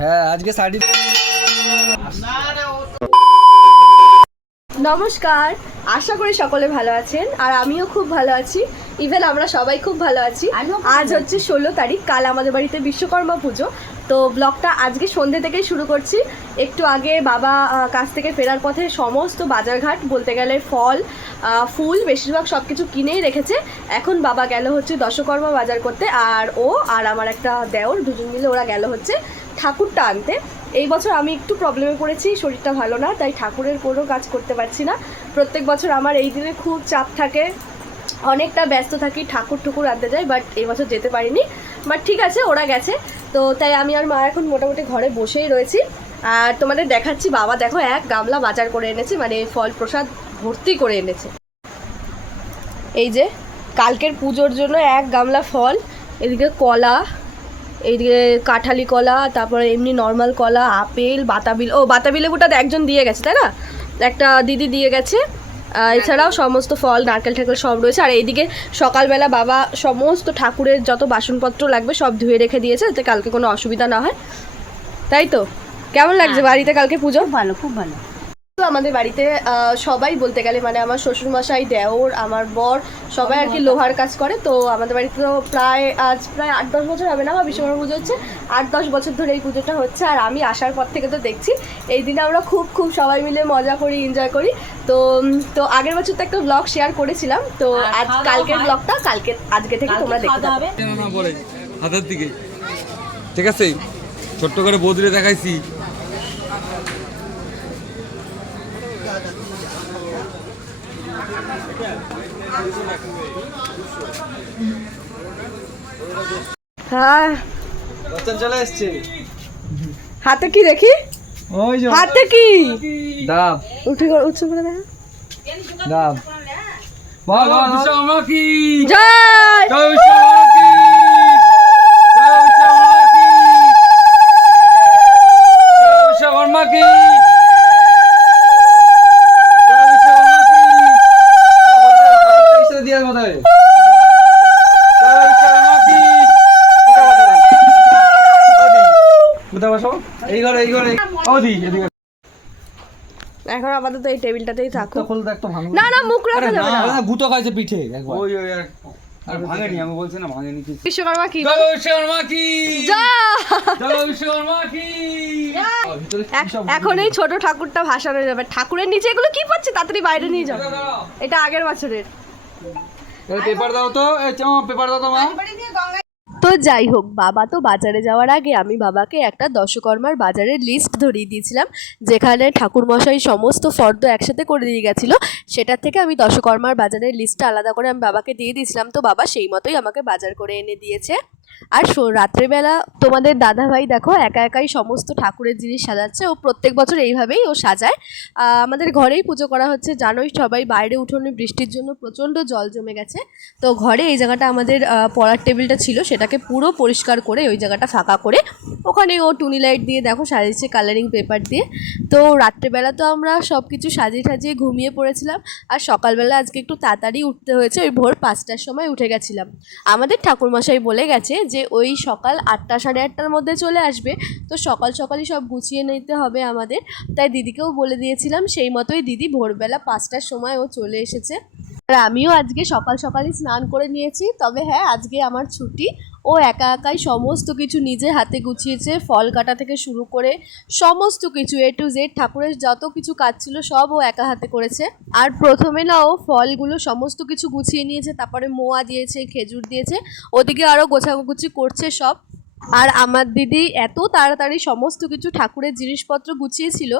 হ্যাঁ আজকে নমস্কার, আশা করি সকলে ভালো আছেন আর আমিও খুব ভালো আছি। ইভেন আমরা সবাই খুব ভালো আছি। আজ হচ্ছে ষোলো তারিখ, কাল আমাদের বাড়িতে বিশ্বকর্মা পুজো। তো ব্লগটা আজকে সন্ধ্যে থেকেই শুরু করছি। একটু আগে বাবা কাছ থেকে ফেরার পথে সমস্ত বাজারঘাট বলতে গেলে ফল ফুল, বেশিরভাগ সব কিছু কিনেই রেখেছে। এখন বাবা গেল হচ্ছে দশকর্মা বাজার করতে আর ও আর আমার একটা দেওর, দুজন মিলে ওরা গেল হচ্ছে ঠাকুরটা আনতে। এই বছর আমি একটু প্রবলেমে পড়েছি, শরীরটা ভালো না, তাই ঠাকুরের কোনো কাজ করতে পারছি না। প্রত্যেক বছর আমার এই দিনে খুব চাপ থাকে, অনেকটা ব্যস্ত থাকি, ঠাকুর ঠুকুর আনতে যাই বাট এই বছর যেতে পারিনি। বাট ঠিক আছে, ওরা গেছে। তো তাই আমি আর মা এখন মোটামুটি ঘরে বসেই রয়েছি। আর তোমাদের দেখাচ্ছি, বাবা দেখো এক গামলা বাজার করে এনেছে মানে ফল প্রসাদ ভর্তি করে এনেছে। এই যে, কালকের পুজোর জন্য এক গামলা ফল, এদিকে কলা এইদিকে কাঁঠালি কলা তারপরে এমনি নর্মাল কলা আপেল বাতাবি ও বাতাবি লেবুটা তো একজন দিয়ে গেছে তাই না? একটা দিদি দিয়ে গেছে। এছাড়াও সমস্ত ফল নারকেল ঠাকুর সব রয়েছে। আর এইদিকে সকালবেলা বাবা সমস্ত ঠাকুরের যত বাসনপত্র লাগবে সব ধুয়ে রেখে দিয়েছে যাতে কালকে কোনো অসুবিধা না হয়। তাই তো? কেমন লাগছে বাড়িতে কালকে পুজো? ভালো খুব ভালো। তো আমাদের বাড়িতে সবাই বলতে গেলে মানে আমার শ্বশুরমশাই দেওর আমার বর সবাই আর কি লোহার কাজ করে। তো আমাদের বাড়িতে তো প্রায় আজ প্রায় আট দশ বছর হবে না বা বিশ্বকর্মা পুজো হচ্ছে আট দশ বছর ধরে এই পুজোটা হচ্ছে। আর আমি আসার পর থেকে তো দেখছি এই দিনে আমরা খুব খুব সবাই মিলে মজা করি এনজয় করি। তো তো আগের বছর তো একটা ব্লগ শেয়ার করেছিলাম। তো আজ কালকের ব্লগটা কালকে আজকে থেকে তোমরা দেখতে পাবে হবে? হাতের দিকে। ঠিক আছে? ছোট্ট করে বদলে দেখাইছি। হ্যাঁ। চলে এসছে। হাতে কি দেখি? ওই যে হাতে কি? দাম উঠে উঠছে করে দেখা। দাম বাবা বল। জয়। জয় বিশ্বকর্মা কি জয় বিশ্বকর্মা কি জয় বিশ্বকর্মা কি এসে দিয়া কথা জয় বিশ্বকর্মা কি কোথায় বসো এই ঘরে এই ঘরে ওদি এদিকে এখন আপাতত এই টেবিলটাতেই থাকো না না মুখ রাখা যাবে না গুতো খাইছে পিঠে ওই ওই আর ভাঙেনি আমি বলছি না ভাঙেনি কি বিশ্বকর্মা কি? জয় বিশ্বকর্মা কি? জয়! বিশ্বকর্মা কি? এখন এই ছোট ঠাকুরটা ভাসানো যাবে। ঠাকুরের নিচে এগুলো কি পাচ্ছে? তাড়াতাড়ি বাইরে নিয়ে যাও। এটা আগের বছরের। পেপার দাও তো। এই চাও পেপার দাও তো মা। তো যাই হোক, বাবা তো বাজারে যাওয়ার আগে আমি বাবাকে একটা দশকর্মার বাজারের লিস্ট ধরিয়ে দিয়েছিলাম, যেখানে ঠাকুরমশাই সমস্ত ফর্দ একসাথে করে দিয়ে গেছিল। সেটার থেকে আমি দশকর্মার বাজারের লিস্টটা আলাদা করে আমি বাবাকে দিয়ে দিয়েছিলাম। তো বাবা সেই মতোই আমাকে বাজার করে এনে দিয়েছে। আর রাত্রেবেলা তোমাদের দাদাভাই দেখো, একা একাই সমস্ত ঠাকুরের জিনিস সাজাচ্ছে। ও প্রত্যেক বছর এইভাবেই ও সাজায়। আমাদের ঘরেই পুজো করা হচ্ছে। জানোই সবাই বাইরে উঠোনে বৃষ্টির জন্য প্রচণ্ড জল জমে গেছে। তো ঘরে এই জায়গাটা আমাদের পড়ার টেবিলটা ছিল, সেটাকে পুরো পরিষ্কার করে ওই জায়গাটা ফাঁকা করে ওখানে ও টুনি লাইট দিয়ে দেখো সাজিয়েছে কালারিং পেপার দিয়ে। তো রাত্রেবেলা তো আমরা সব কিছু সাজিয়ে সাজিয়ে ঘুমিয়ে পড়েছিলাম আর সকালবেলা আজকে একটু তাড়াতাড়ি উঠতে হয়েছে, ওই ভোর পাঁচটার সময় উঠে গেছিলাম। আমাদের ঠাকুরমশাই বলে গেছে যে ওই সকাল আটটা সাড়ে আটটার মধ্যে চলে আসবে, তো সকাল সকালই সব গুছিয়ে নিতে হবে আমাদের। তাই দিদিকেও বলে দিয়েছিলাম সেই মতোই দিদি ভোরবেলা পাঁচটার সময় ও চলে এসেছে। আর আমিও আজকে সকাল সকালই স্নান করে নিয়েছি, তবে হ্যাঁ আজকে আমার ছুটি। ও একা একাই সমস্ত কিছু নিজে হাতে গুছিয়েছে, ফল কাটা থেকে শুরু করে সমস্ত কিছু এ টু জেড ঠাকুরের যত কিছু কাজ ছিল সব ও একা হাতে করেছে। আর প্রথমে না ও ফলগুলো সমস্ত কিছু গুছিয়ে নিয়েছে, তারপরে মোয়া দিয়েছে, খেজুর দিয়েছে, ওদিকে আরও গোছাগুছি করছে সব। আর আমার দিদি এত তাড়াতাড়ি সমস্ত কিছু ঠাকুরের জিনিসপত্র গুছিয়েছিল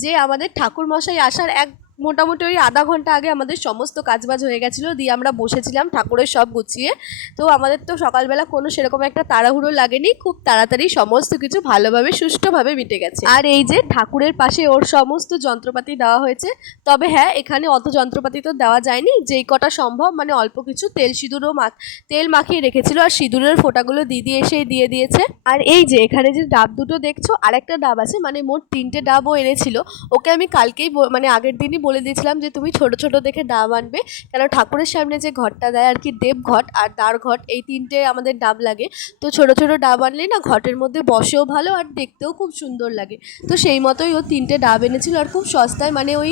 যে আমাদের ঠাকুর মশাই আসার এক মোটামুটি ওই আধা ঘণ্টা আগে আমাদের সমস্ত কাজবাজ হয়ে গেছিল, দিয়ে আমরা বসেছিলাম ঠাকুরের সব গুছিয়ে। তো আমাদের তো সকালবেলা কোনো সেরকম একটা তাড়াহুড়ো লাগেনি, খুব তাড়াতাড়ি সমস্ত কিছু ভালোভাবে, সুষ্ঠুভাবে মিটে গেছে। আর এই যে ঠাকুরের পাশে ওর সমস্ত যন্ত্রপাতি দেওয়া হয়েছে, তবে হ্যাঁ এখানে অত যন্ত্রপাতি তো দেওয়া যায়নি, যেই কটা সম্ভব মানে অল্প কিছু তেল সিঁদুরও মাখ তেল মাখিয়ে রেখেছিল, আর সিঁদুরের ফোঁটাগুলো দিদি এসেই দিয়ে দিয়েছে। আর এই যে এখানে যে ডাব দুটো দেখছ, আরেকটা ডাব আছে মানে মোট তিনটে ডাবও এনেছিল, ওকে আমি কালকেই মানে আগের দিনই বলে দিয়েছিলাম যে তুমি ছোট ছোট দেখে ডাব আনবে। কেন ঠাকুরের সামনে যে ঘরটা দেয় আর কি দেবঘট আর দ্বার ঘট, এই তিনটে আমাদের ডাব লাগে। তো ছোট ছোট ডাব আনলেই না ঘটের মধ্যে বসেও ভালো আর দেখতেও খুব সুন্দর লাগে। তো সেই মতোই ও তিনটে ডাব এনেছিল আর খুব সস্তায় মানে ওই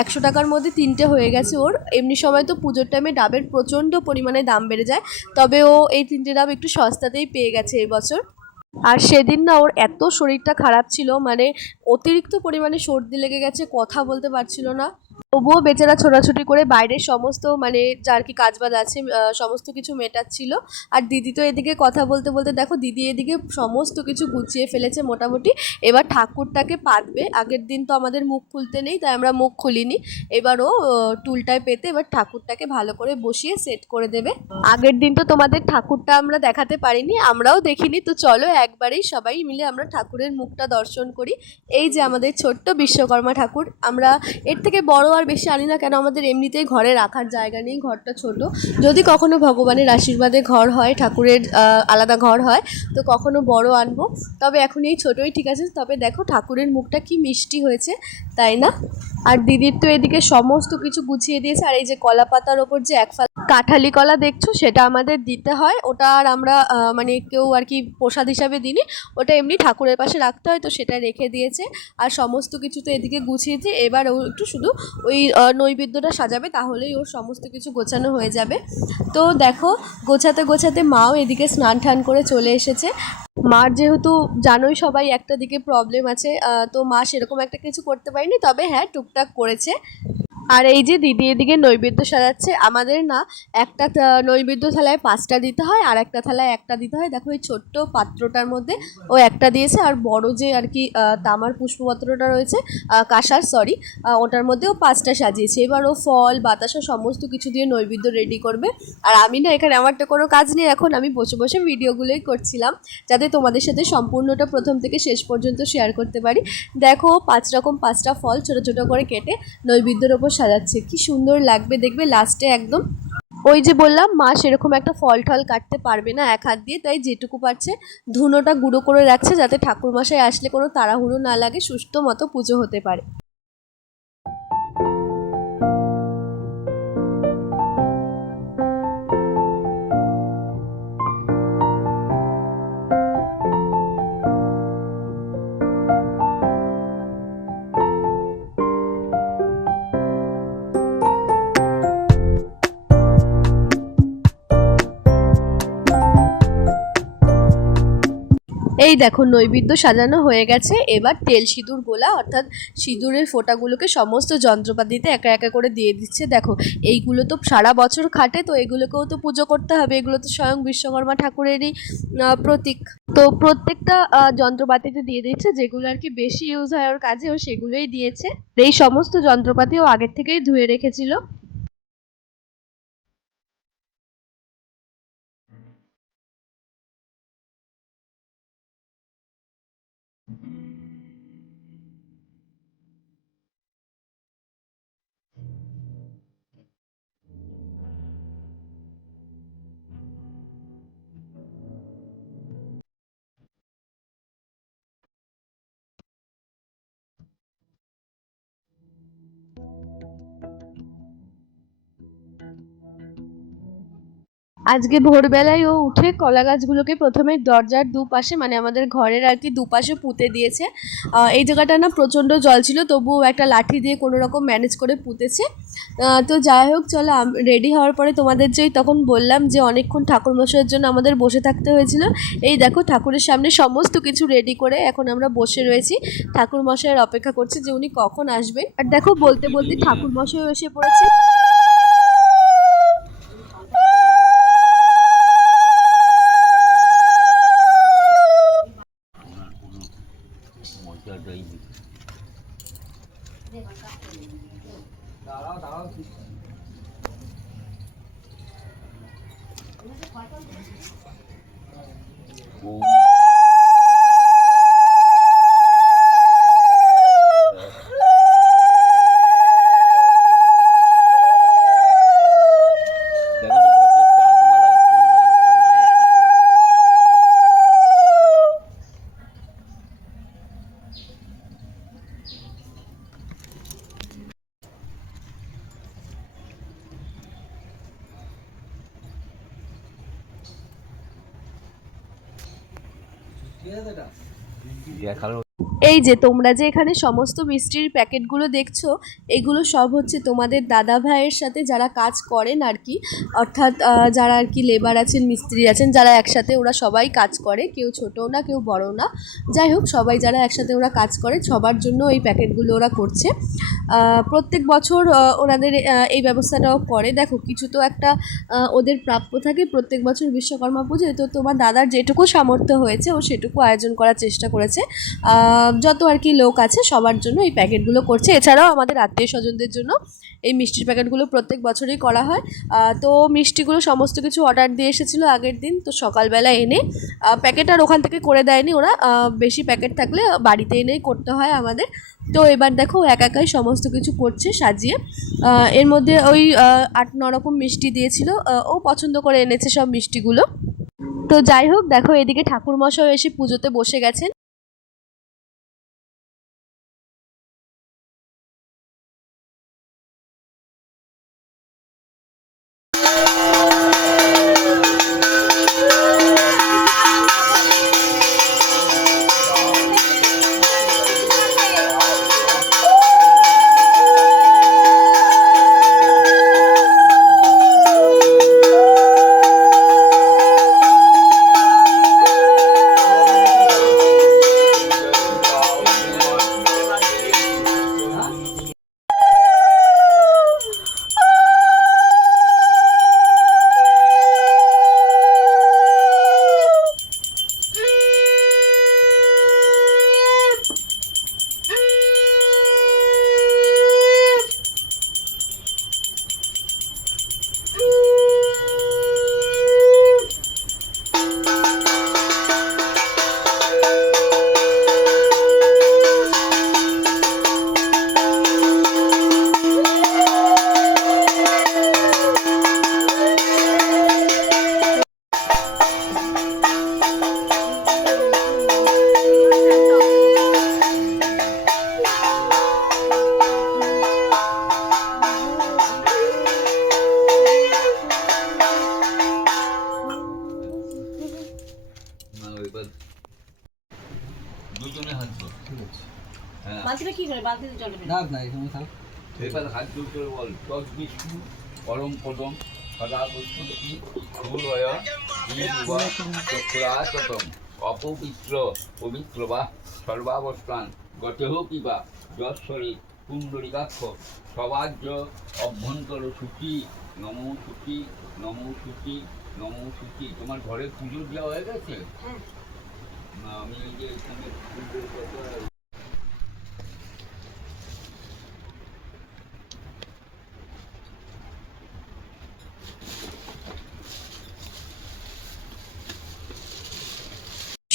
একশো টাকার মধ্যে তিনটে হয়ে গেছে ওর। এমনি সময় তো পুজোর টাইমে ডাবের প্রচণ্ড পরিমাণে দাম বেড়ে যায়। তবে ও এই তিনটে ডাব একটু সস্তাতেই পেয়ে গেছে এই বছর আর সেদিন না ওর এত শরীরটা খারাপ ছিল মানে অতিরিক্ত পরিমাণে সর্দি লেগে গেছে, কথা বলতে পারছিল না। তবুও বেচারা ছোটাছুটি করে বাইরের সমস্ত মানে যার কি কাজবাজ আছে সমস্ত কিছু মেটাচ্ছিল। আর দিদি তো এদিকে কথা বলতে বলতে, দেখো দিদি এদিকে সমস্ত কিছু গুছিয়ে ফেলেছে মোটামুটি। এবার ঠাকুরটাকে পাতবে। আগের দিন তো আমাদের মুখ খুলতে নেই, তাই আমরা মুখ খুলিনি। এবারও টুলটায় পেতে এবার ঠাকুরটাকে ভালো করে বসিয়ে সেট করে দেবে। আগের দিন তো তোমাদের ঠাকুরটা আমরা দেখাতে পারিনি, আমরাও দেখিনি। তো চলো একবারেই সবাই মিলে আমরা ঠাকুরের মুখটা দর্শন করি। এই যে আমাদের ছোট্ট বিশ্বকর্মা ঠাকুর, আমরা এর থেকে বড় আর বেশি আনি না কেন, আমাদের এমনিতেই ঘরে রাখার জায়গা নেই, ঘরটা ছোট। যদি কখনো ভগবানের আশীর্বাদে ঘর হয়, ঠাকুরের আলাদা ঘর হয়, তো কখনো বড় আনব। তবে এখন এই ছোটোই ঠিক আছে, তবে দেখো ঠাকুরের মুখটা কি মিষ্টি হয়েছে, তাই না? আর দিদির তো এদিকে সমস্ত কিছু গুছিয়ে দিয়েছে, আর এই যে কলা পাতার ওপর যে এক কাঁঠালি কলা দেখছ, সেটা আমাদের দিতে হয়। ওটা আর আমরা মানে কেউ আর কি প্রসাদ হিসাবে দিইনি ওটা এমনি ঠাকুরের পাশে রাখতে হয়, তো সেটা রেখে দিয়েছে। আর সমস্ত কিছু তো এদিকে গুছিয়েছে এবার ও একটু শুধু ওই নৈবেদ্যটা সাজাবে, তাহলেই ওর সমস্ত কিছু গোছানো হয়ে যাবে। তো দেখো, গোছাতে গোছাতে মাও এদিকে স্নান টান করে চলে এসেছে। মার যেহেতু জানোই সবাই একটা দিকে প্রবলেম আছে তো মা সেরকম একটা কিছু করতে পারেনি, তবে হ্যাঁ টুকটাক করেছে। আর এই যে দিদি এদিকে নৈবেদ্য সাজাচ্ছে, আমাদের না একটা নৈবেদ্য থালায় পাঁচটা দিতে হয় আর একটা থালায় একটা দিতে হয়। দেখো এই ছোট্ট পাত্রটার মধ্যে ও একটা দিয়েছে আর বড় যে আর কি তামার পুষ্পপত্রটা রয়েছে কাঁসার সরি ওটার মধ্যে ও পাঁচটা সাজিয়েছে। এবার ও ফল, বাতাসা সমস্ত কিছু দিয়ে নৈবেদ্য রেডি করবে। আর আমি না এখানে আমার তো কোনো কাজ নেই, এখন আমি বসে বসে ভিডিওগুলোই করছিলাম, যাতে তোমাদের সাথে সম্পূর্ণটা প্রথম থেকে শেষ পর্যন্ত শেয়ার করতে পারি। দেখো, পাঁচ রকম পাঁচটা ফল ছোট ছোট করে কেটে নৈবেদ্যের ওপর সাজাচ্ছে, কি সুন্দর লাগবে দেখবে লাস্টে একদম। ওই যে বললাম, মা সেরকম একটা ফল ঠল কাটতে পারবে না এক হাত দিয়ে, তাই যেটুকু পারছে ধুনোটা গুঁড়ো করে রাখছে যাতে ঠাকুরমশাই আসলে কোনো তাড়াহুড়ো না লাগে, সুস্থ মতো পুজো হতে পারে। এই দেখো, নৈবেদ্য সাজানো হয়ে গেছে। এবার তেল সিঁদুর গোলা, অর্থাৎ সিঁদুরের ফোঁটাগুলোকে সমস্ত যন্ত্রপাতিতে একা একা করে দিয়ে দিচ্ছে। দেখো, এইগুলো তো সারা বছর খাটে, তো এগুলোকেও তো পুজো করতে হবে। এগুলো তো স্বয়ং বিশ্বকর্মা ঠাকুরেরই প্রতীক। তো প্রত্যেকটা যন্ত্রপাতিতে দিয়ে দিচ্ছে। যেগুলো আর কি বেশি ইউজ হয় ওর কাজে, ও সেগুলোই দিয়েছে। এই সমস্ত যন্ত্রপাতি ও আগের থেকেই ধুয়ে রেখেছিল। আজকে ভোরবেলায় ও উঠে কলা গাছগুলোকে প্রথমে দরজার দুপাশে মানে আমাদের ঘরের আর কি দুপাশে পুঁতে দিয়েছে। এই জায়গাটা না প্রচণ্ড জল ছিল, তবুও একটা লাঠি দিয়ে কোনো রকম ম্যানেজ করে পুঁতেছে। তো যাই হোক, চলো রেডি হওয়ার পরে তোমাদের যেই তখন বললাম যে অনেকক্ষণ ঠাকুরমশাইয়ের জন্য আমাদের বসে থাকতে হয়েছিল। এই দেখো, ঠাকুরের সামনে সমস্ত কিছু রেডি করে এখন আমরা বসে রয়েছি। ঠাকুরমশাইয়ের অপেক্ষা করছি যে উনি কখন আসবেন। আর দেখো, বলতে বলতে ঠাকুরমশাইও এসে পড়েছে। 我叫这一。打了打了。我们是华侨。যে তোমরা যে এখানে সমস্ত মিষ্টির প্যাকেটগুলো দেখছ, এগুলো সব হচ্ছে তোমাদের দাদা ভাইয়ের সাথে যারা কাজ করেন আর কি অর্থাৎ যারা আর কি লেবার আছেন, মিস্ত্রি আছেন, যারা একসাথে ওরা সবাই কাজ করে, কেউ ছোটো না, কেউ বড় না। যাই হোক, সবাই যারা একসাথে ওরা কাজ করে, সবার জন্য এই প্যাকেটগুলো ওরা করছে। প্রত্যেক বছর ওনাদের এই ব্যবস্থাটাও করে। দেখো, কিছু তো একটা ওদের প্রাপ্য থাকে। প্রত্যেক বছর বিশ্বকর্মা পুজোয় তো তোমার দাদার যেটুকু সামর্থ্য হয়েছে, ও সেটুকু আয়োজন করার চেষ্টা করেছে। যত আর কি লোক আছে সবার জন্য এই প্যাকেটগুলো করছে। এছাড়াও আমাদের আত্মীয় স্বজনদের জন্য এই মিষ্টির প্যাকেটগুলো প্রত্যেক বছরই করা হয়। তো মিষ্টিগুলো সমস্ত কিছু অর্ডার দিয়ে এসেছিল আগের দিন, তো সকালবেলা এনে প্যাকেট আর ওখান থেকে করে দেয়নি ওরা। বেশি প্যাকেট থাকলে বাড়িতে এনেই করতে হয় আমাদের। তো এবার দেখো একা একাই সমস্ত কিছু করছে, সাজিয়ে। এর মধ্যে ওই আট, ন রকম মিষ্টি দিয়েছিল। ও পছন্দ করে এনেছে সব মিষ্টিগুলো। তো যাই হোক, দেখো এদিকে ঠাকুরমশাই এসে পুজোতে বসে গেছেন। হ্যাঁ বালতিটা কি করে বালতিতে জল না না এখানে থাক। এবার হাত জোর করে বল। তৎ বিষ্ণু পরম পদম সদা বৈষ্ণবী ভূলয় চক্রাতম অপবিত্র পবিত্র বা সর্বাবস্থান। গতেহ কিবা যশ্বরী কুণ্ডলিকাক্ষ সবাজ্য অভ্যন্তর সূচি নম সূচি নম সূচি নম সূচি তোমার ঘরে পুজো দেওয়া হয়ে গেছে? y que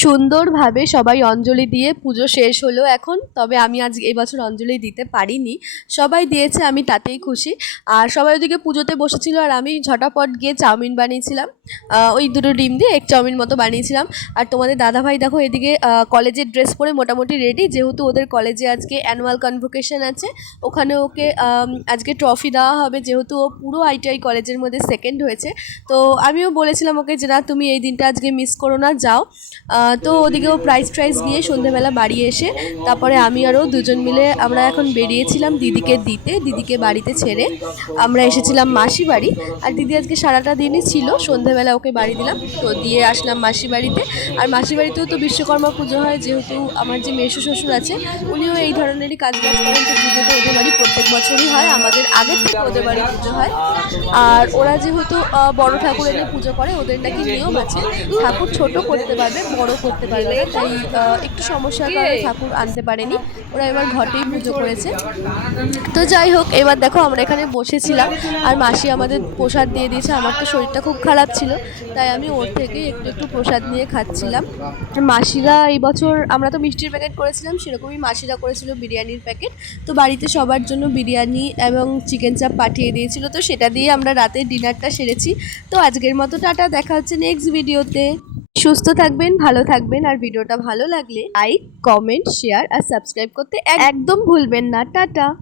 সুন্দরভাবে সবাই অঞ্জলি দিয়ে পুজো শেষ হলো এখন, তবে আমি আজ এই বছর অঞ্জলি দিতে পারিনি। সবাই দিয়েছে, আমি তাতেই খুশি। আর সবাই ওদিকে পুজোতে বসেছিল আর আমি ঝটাপট গিয়ে চাউমিন বানিয়েছিলাম। ওই দুটো ডিম দিয়ে এক চাউমিন মতো বানিয়েছিলাম। আর তোমাদের দাদাভাই দেখো এদিকে কলেজের ড্রেস পরে মোটামুটি রেডি যেহেতু ওদের কলেজে আজকে অ্যানুয়াল কনভোকেশন আছে। ওখানে ওকে আজকে ট্রফি দেওয়া হবে, যেহেতু ও পুরো আইটিআই কলেজের মধ্যে সেকেন্ড হয়েছে। তো আমিও বলেছিলাম ওকে যে, না, তুমি এই দিনটা আজকে মিস করো না, যাও। তো ওদিকেও প্রাইজ ট্রাইজ নিয়ে সন্ধেবেলা বাড়ি এসে তারপরে আমি আরও দুজন মিলে আমরা এখন বেরিয়েছিলাম দিদিকে দিতে, দিদিকে বাড়িতে ছেড়ে। আমরা এসেছিলাম মাসি বাড়ি। আর দিদি আজকে সারাটা দিনই ছিল, সন্ধেবেলা ওকে বাড়ি দিলাম। তো দিয়ে আসলাম মাসি বাড়িতে। আর মাসি বাড়িতেও তো বিশ্বকর্মা পুজো হয়, যেহেতু আমার যে মেসো শ্বশুর আছে, উনিও এই ধরনেরই কাজ বাজ করেন। তো পুজো তো ওদের বাড়ি প্রত্যেক বছরই হয়, আমাদের আগের থেকে ওদের বাড়ি পুজো হয়। আর ওরা যেহেতু বড় ঠাকুর এনে পুজো করে ওদের নাকি নিয়ম আছে ঠাকুর ছোট করতে পারবে, বড় করতে পারবে। না তাই একটু সমস্যার কারণে ঠাকুর আনতে পারেনি। ওরা এবার ঘটেই পুজো করেছে। তো যাই হোক এবার দেখো আমরা এখানে বসেছিলাম আর মাসি আমাদের প্রসাদ দিয়ে দিয়েছে। আমার তো শরীরটা খুব খারাপ ছিল তাই আমি ওর থেকে একটু একটু প্রসাদ নিয়ে খাচ্ছিলাম। মাসিরা এই বছর আমরা তো মিষ্টির প্যাকেট করেছিলাম সেরকমই মাসিরা করেছিল বিরিয়ানির প্যাকেট তো বাড়িতে সবার জন্য বিরিয়ানি এবং চিকেন চাপ পাঠিয়ে দিয়েছিল। তো সেটা দিয়ে আমরা রাতে ডিনারটা সেরেছি। তো আজকের মতো টাটা দেখা হচ্ছে নেক্সট ভিডিওতে সুস্থ থাকবেন, ভালো থাকবেন আর ভিডিওটা ভালো লাগলে লাইক কমেন্ট শেয়ার আর সাবস্ক্রাইব করতে একদম ভুলবেন না। টাটা।